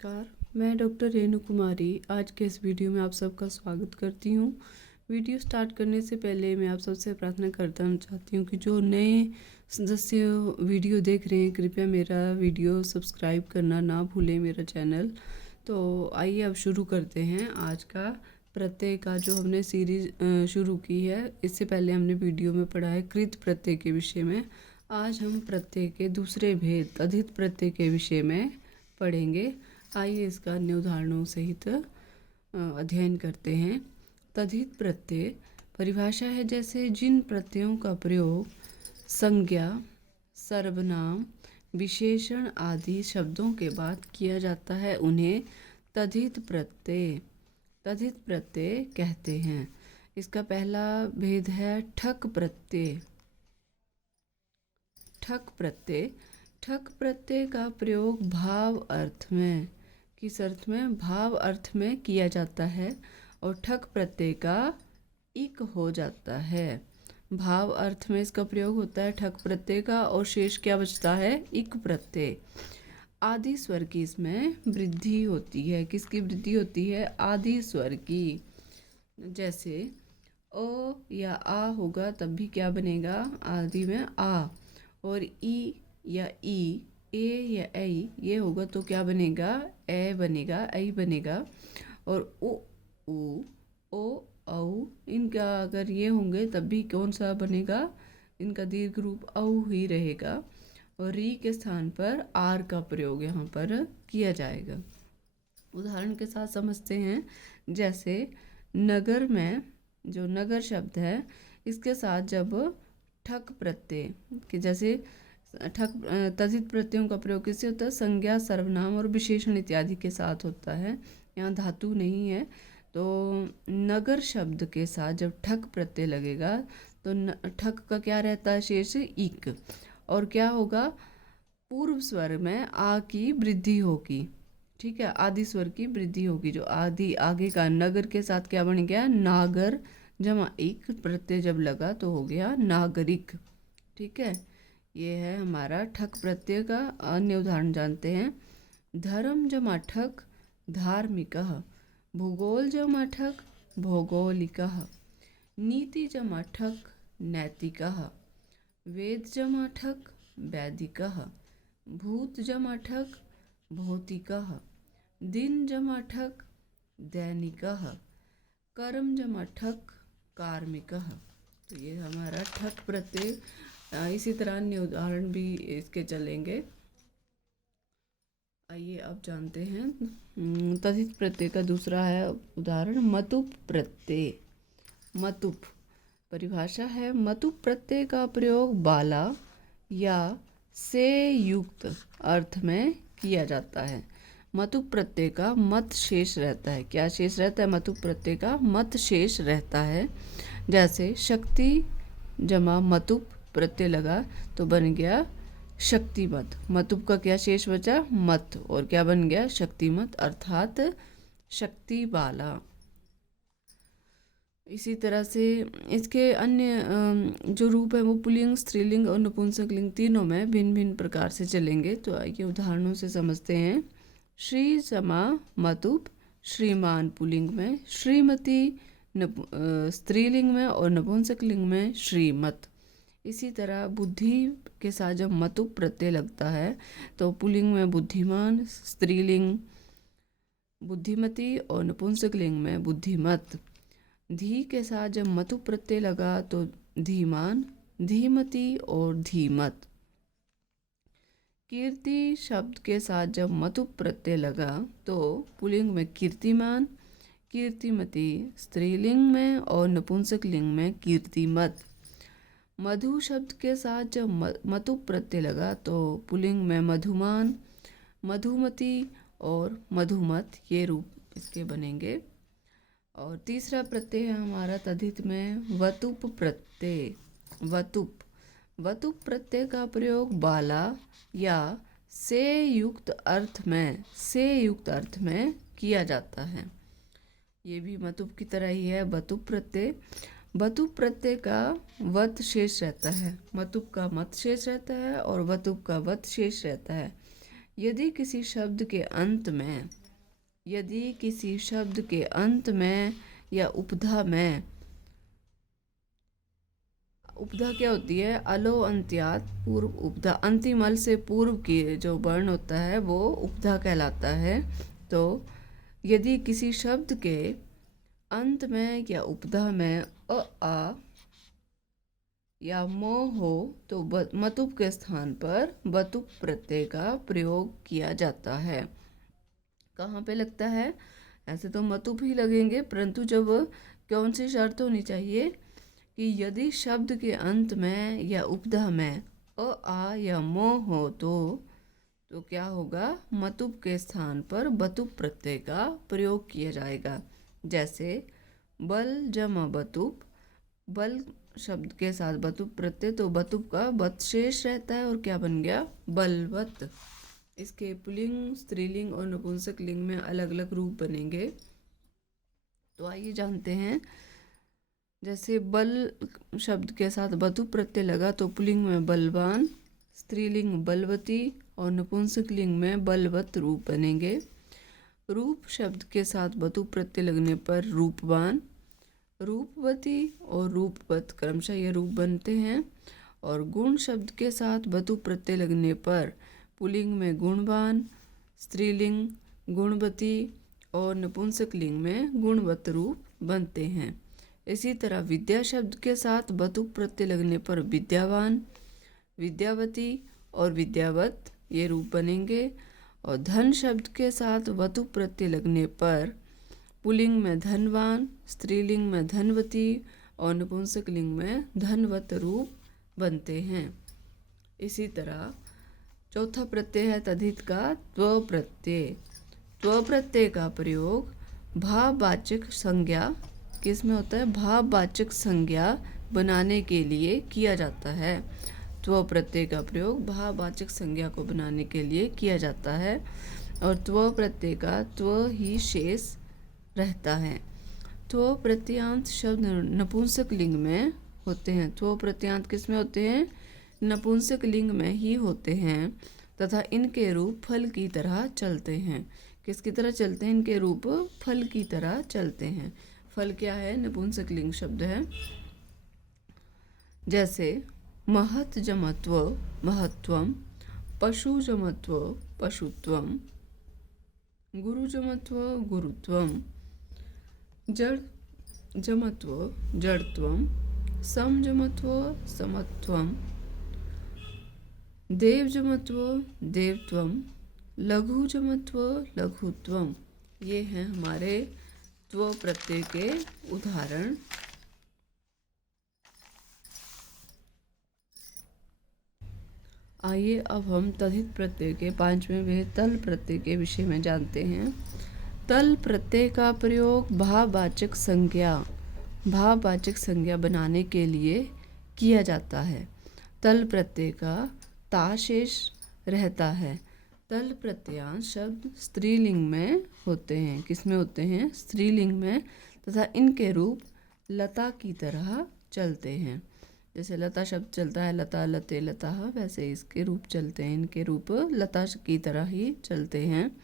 नमस्कार, मैं डॉक्टर रेणु कुमारी आज के इस वीडियो में आप सबका स्वागत करती हूँ। वीडियो स्टार्ट करने से पहले मैं आप सबसे प्रार्थना करना चाहती हूँ कि जो नए सदस्य वीडियो देख रहे हैं कृपया मेरा वीडियो सब्सक्राइब करना ना भूलें, मेरा चैनल। तो आइए अब शुरू करते हैं आज का प्रत्यय का जो हमने सीरीज शुरू की है। इससे पहले हमने वीडियो में पढ़ा है कृत प्रत्यय के विषय में। आज हम प्रत्यय के दूसरे भेद तद्धित प्रत्यय के विषय में पढ़ेंगे। आइए इसका अन्य उदाहरणों सहित अध्ययन करते हैं। तद्धित प्रत्यय परिभाषा है जैसे जिन प्रत्ययों का प्रयोग संज्ञा, सर्वनाम, विशेषण आदि शब्दों के बाद किया जाता है उन्हें तद्धित प्रत्यय कहते हैं। इसका पहला भेद है ठक प्रत्यय। ठक प्रत्यय का प्रयोग भाव अर्थ में, किस अर्थ में? भाव अर्थ में किया जाता है और ठक प्रत्यय का इक हो जाता है। भाव अर्थ में इसका प्रयोग होता है ठक प्रत्यय का और शेष क्या बचता है? इक प्रत्यय। आदि स्वर की इसमें वृद्धि होती है। किसकी वृद्धि होती है? आदि स्वर की। जैसे ओ या आ होगा तब भी क्या बनेगा? आदि में आ। और ई या ई, ए या ऐ ये होगा तो क्या बनेगा? ए बनेगा, ऐ बनेगा। और उ, ऊ, ओ, औ इनका अगर ये होंगे तब भी कौन सा बनेगा? इनका दीर्घ रूप औ ही रहेगा। और री के स्थान पर आर का प्रयोग यहाँ पर किया जाएगा। उदाहरण के साथ समझते हैं। जैसे नगर में जो नगर शब्द है इसके साथ जब ठक प्रत्यय कि जैसे ठक तद्धित प्रत्ययों का प्रयोग किससे होता है? संज्ञा, सर्वनाम और विशेषण इत्यादि के साथ होता है। यहाँ धातु नहीं है। तो नगर शब्द के साथ जब ठक प्रत्यय लगेगा तो ठक का क्या रहता है? शेष इक। और क्या होगा? पूर्व स्वर में आ की वृद्धि होगी। ठीक है, आदि स्वर की वृद्धि होगी। जो आदि आगे का नगर के साथ क्या बन गया? नागर जमा इक प्रत्यय जब लगा तो हो गया नागरिक। ठीक है, ये है हमारा ठक प्रत्यय का। अन्य उदाहरण जानते हैं। धर्म जमा ठक धार्मिकः, भूगोल जमा ठक भौगोलिकः, नीति जमा ठक नैतिकः, वेद जमा ठक वैदिकः, भूत जमा ठक भौतिकः, दिन जमा ठक दैनिकः, कर्म जमा ठक कार्मिकः। तो ये हमारा ठक प्रत्यय। इसी तरह अन्य उदाहरण भी इसके चलेंगे। आइए अब जानते हैं तद्धित प्रत्यय का दूसरा है उदाहरण मतुप प्रत्यय। मतुप परिभाषा है मतुप प्रत्यय का प्रयोग बाला या से युक्त अर्थ में किया जाता है। मतुप प्रत्यय का मत शेष रहता है। क्या शेष रहता है? मतुप प्रत्यय का मत शेष रहता है। जैसे शक्ति जमा मतुप प्रत्यय लगा तो बन गया शक्तिमत। मतुप का क्या शेष बचा? मत। और क्या बन गया? शक्तिमत अर्थात शक्ति बाला। इसी तरह से इसके अन्य जो रूप है वो पुल्लिंग, स्त्रीलिंग और नपुंसकलिंग तीनों में भिन्न भिन्न प्रकार से चलेंगे। तो आइए उदाहरणों से समझते हैं। श्री जमा मतुप श्रीमान पुल्लिंग में, श्रीमती स्त्रीलिंग में और नपुंसकलिंग में श्रीमत। इसी तरह बुद्धि के साथ जब मतुप प्रत्यय लगता है तो पुल्लिंग में बुद्धिमान, स्त्रीलिंग बुद्धिमती और नपुंसकलिंग में बुद्धिमत। धी के साथ जब मतुप प्रत्यय लगा तो धीमान, धीमती और धीमत। कीर्ति शब्द के साथ जब मतुप प्रत्यय लगा तो पुल्लिंग में कीर्तिमान, कीर्तिमती स्त्रीलिंग में और नपुंसकलिंग में कीर्तिमत। मधु शब्द के साथ जब मतुप प्रत्यय लगा तो पुल्लिंग में मधुमान, मधुमती और मधुमत। ये रूप इसके बनेंगे। और तीसरा प्रत्यय है हमारा तद्धित में वतुप प्रत्यय। वतुप प्रत्यय का प्रयोग बाला या से युक्त अर्थ में किया जाता है। ये भी मतुप की तरह ही है वतुप प्रत्यय। वतुप प्रत्यय का वत शेष रहता है। मतुप का मत शेष रहता है और वतुप का वत शेष रहता है। यदि किसी शब्द के अंत में या उपधा में, उपधा क्या होती है? अलो अंत्यात पूर्व उपधा, अंतिम अल से पूर्व की जो वर्ण होता है वो उपधा कहलाता है। तो यदि किसी शब्द के अंत में या उपधा में आ या मो हो तो मतुप के स्थान पर बतुप प्रत्यय का प्रयोग किया जाता है। कहाँ पे लगता है? ऐसे तो मतुप ही लगेंगे, परंतु जब कौन सी शर्त होनी चाहिए कि यदि शब्द के अंत में या उपधा में आ या मो हो तो क्या होगा? मतुप के स्थान पर बतुप प्रत्यय का प्रयोग किया जाएगा। जैसे बल जमा बतुप, बल शब्द के साथ बतुप प्रत्यय, तो बतुप का बत शेष रहता है और क्या बन गया? बलवत। इसके पुल्लिंग, स्त्रीलिंग और नपुंसक लिंग में अलग अलग रूप बनेंगे। तो आइए जानते हैं। जैसे बल शब्द के साथ बतुप प्रत्यय लगा तो पुल्लिंग में बलवान, स्त्रीलिंग बलवती और नपुंसक लिंग में बलवत रूप बनेंगे। रूप शब्द के साथ बतुप प्रत्यय लगने पर रूपवान, रूपवती और रूपवत क्रमशः ये रूप बनते हैं। और गुण शब्द के साथ बतुप प्रत्यय लगने पर पुल्लिंग में गुणवान, स्त्रीलिंग गुणवती और नपुंसक लिंग में गुणवत रूप बनते हैं। इसी तरह विद्या शब्द के साथ बतुप प्रत्यय लगने पर विद्यावान, विद्यावती और विद्यावत ये रूप बनेंगे। और धन शब्द के साथ बतुप प्रत्यय लगने पर पुल्लिंग में धनवान, स्त्रीलिंग में धनवती और नपुंसक लिंग में धनवत रूप बनते हैं। इसी तरह चौथा प्रत्यय है तद्धित का त्व प्रत्यय। त्व प्रत्यय का प्रयोग भाववाचक संज्ञा, किस में होता है? भाववाचक संज्ञा बनाने के लिए किया जाता है। त्व प्रत्यय का प्रयोग भाववाचक संज्ञा को बनाने के लिए किया जाता है और त्व प्रत्यय का त्व ही शेष रहता है। त्व प्रत्यांत शब्द नपुंसक लिंग में होते हैं। त्व प्रत्यांत किस में होते हैं? नपुंसक लिंग में ही होते हैं तथा इनके रूप फल की तरह चलते हैं। किसकी तरह चलते हैं? इनके रूप फल की तरह चलते हैं। फल क्या है? नपुंसक लिंग शब्द है। जैसे महत जमत्व महत्वम, पशु जमत्व पशुत्वम, गुरु जमत्व गुरुत्वम, जड़ जमत्व जड़त्वम, सम जमत्व समत्वम, देव जमत्व देवत्वम, लघु जमत्व लघुत्वम। ये हैं हमारे त्व प्रत्यय के उदाहरण। आइए अब हम तद्धित प्रत्यय के पांचवें भेद तल प्रत्यय के विषय में जानते हैं। तल प्रत्यय का प्रयोग भाववाचक संज्ञा बनाने के लिए किया जाता है। तल प्रत्यय का ता शेष रहता है। तल प्रत्यांश शब्द स्त्रीलिंग में होते हैं। किस में होते हैं? स्त्रीलिंग में तथा इनके रूप लता की तरह चलते हैं। जैसे लता शब्द चलता है लता, लते, लता, वैसे इसके रूप चलते हैं। इनके रूप लता की तरह ही चलते हैं।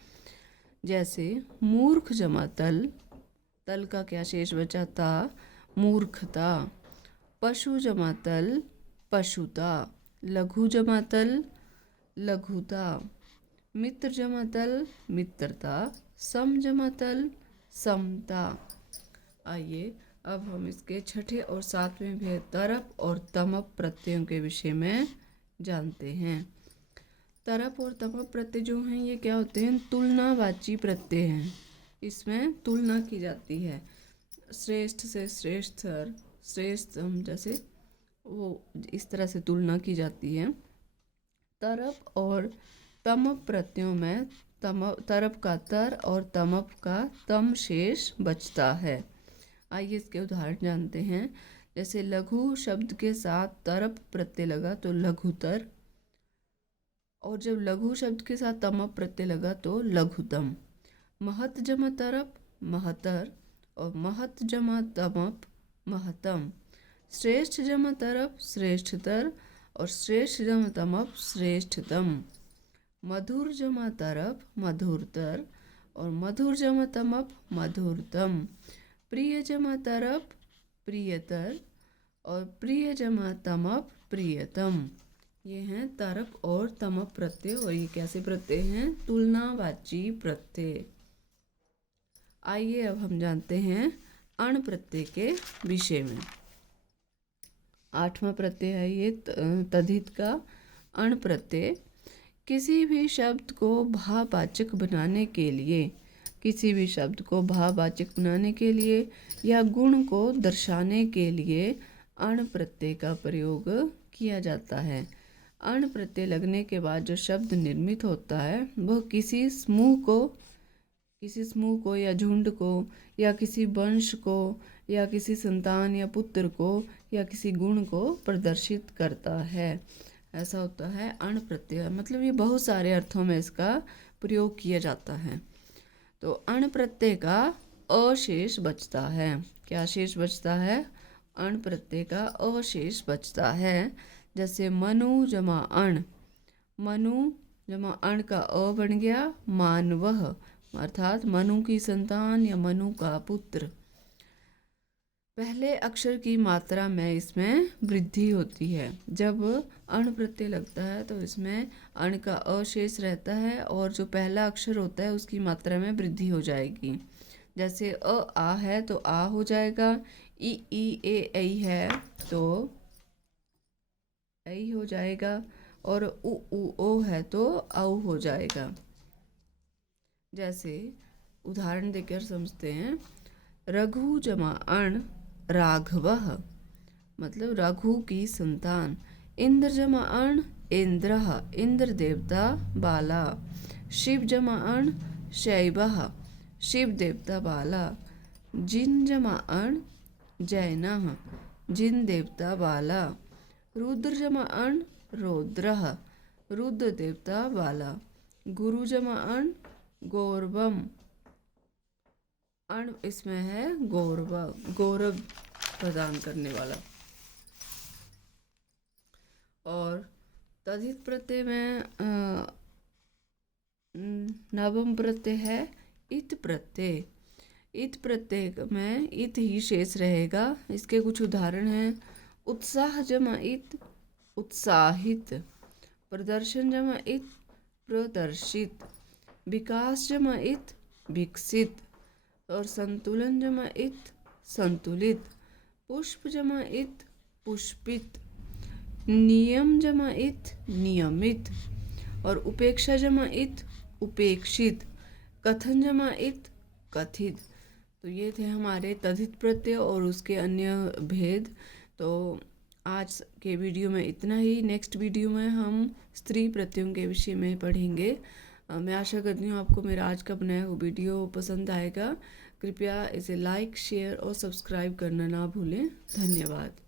जैसे मूर्ख जमा तल, तल का क्या शेष बचा? ता, मूर्खता। पशु जमा तल पशुता, लघु जमा तल लघुता, मित्र जमा तल मित्रता, सम जमा तल समता। आइए अब हम इसके छठे और सातवें भेद तरप और तमप प्रत्ययों के विषय में जानते हैं। तरप और तमप प्रत्यय जो हैं ये क्या होते हैं? तुलनावाची प्रत्यय हैं। इसमें तुलना की जाती है। श्रेष्ठ से श्रेष्ठतर, श्रेष्ठतम, जैसे वो इस तरह से तुलना की जाती है। तरप और तमप प्रत्ययों में तरप का तर और तमप का तम शेष बचता है। आइए इसके उदाहरण जानते हैं। जैसे लघु शब्द के साथ तरप प्रत्यय लगा तो लघुतर, और जब लघु शब्द के साथ तमप प्रत्यय लगा तो लघुतम। महत जमा तरप महतर और महत जमा तमप महतम। श्रेष्ठ जमा तरप श्रेष्ठतर और श्रेष्ठ जमा तमप श्रेष्ठतम। मधुर जमा तरफ मधुरतर, और मधुर जमा तमप मधुरतम। प्रिय जमा तरफ प्रियतर, और प्रिय जमा तमप प्रियतम। ये हैं तरप और तमप प्रत्यय, और ये कैसे प्रत्यय हैं? तुलनावाची प्रत्यय। आइए अब हम जानते हैं अण प्रत्यय के विषय में। 8वां प्रत्यय है ये तद्धित का अण प्रत्यय। किसी भी शब्द को भाववाचक बनाने के लिए, किसी भी शब्द को भाववाचक बनाने के लिए या गुण को दर्शाने के लिए अण प्रत्यय का प्रयोग किया जाता है। अण प्रत्यय लगने के बाद जो शब्द निर्मित होता है वह किसी समूह को या झुंड को या किसी वंश को या किसी संतान या पुत्र को या किसी गुण को प्रदर्शित करता है। ऐसा होता है अण प्रत्यय। मतलब ये बहुत सारे अर्थों में इसका प्रयोग किया जाता है। तो अण प्रत्यय का अशेष बचता है। क्या शेष बचता है? अण प्रत्यय का अशेष बचता है। जैसे मनु जमा अण, मनु जमा अण का अ बन गया मानवः, अर्थात मनु की संतान या मनु का पुत्र। पहले अक्षर की मात्रा में इसमें वृद्धि होती है। जब अण प्रत्यय लगता है तो इसमें अण का अशेष रहता है और जो पहला अक्षर होता है उसकी मात्रा में वृद्धि हो जाएगी। जैसे अ आ है तो आ हो जाएगा, ई ए ऐ है तो ऐ हो जाएगा, और उ ओ है तो औ हो जाएगा। जैसे उदाहरण देकर समझते हैं। रघु जमा अण राघवः, मतलब रघु की संतान। इंद्र जमा अण इंद्रः, इंद्र देवता बाला। शिव जमा अण शैवः, शिव देवता बाला। जिन जमा अण जैनः, जिन देवता बाला। रुद्र जमा अण रौद्रः, रुद्र देवता बाला। गुरु जमा अण गौरवम, अण इसमें है गौरव, गौरव प्रदान करने वाला। और तद्धित प्रत्यय में नवम प्रत्यय है इत प्रत्यय। इत प्रत्यय में इत ही शेष रहेगा। इसके कुछ उदाहरण हैं। उत्साह जमा इत उत्साहित, प्रदर्शन जमा इत प्रदर्शित, विकास जमा इत विकसित, और संतुलन जमा इत संतुलित, पुष्प जमा इत पुष्पित, नियम जमा इत नियमित, और उपेक्षा जमा इत उपेक्षित, कथन जमा इत कथित। तो ये थे हमारे तद्धित प्रत्यय और उसके अन्य भेद। तो आज के वीडियो में इतना ही। नेक्स्ट वीडियो में हम स्त्री प्रत्ययों के विषय में पढ़ेंगे। मैं आशा करती हूँ आपको मेरा आज का बनाया हुआ वीडियो पसंद आएगा। कृपया इसे लाइक, शेयर और सब्सक्राइब करना ना भूलें। धन्यवाद।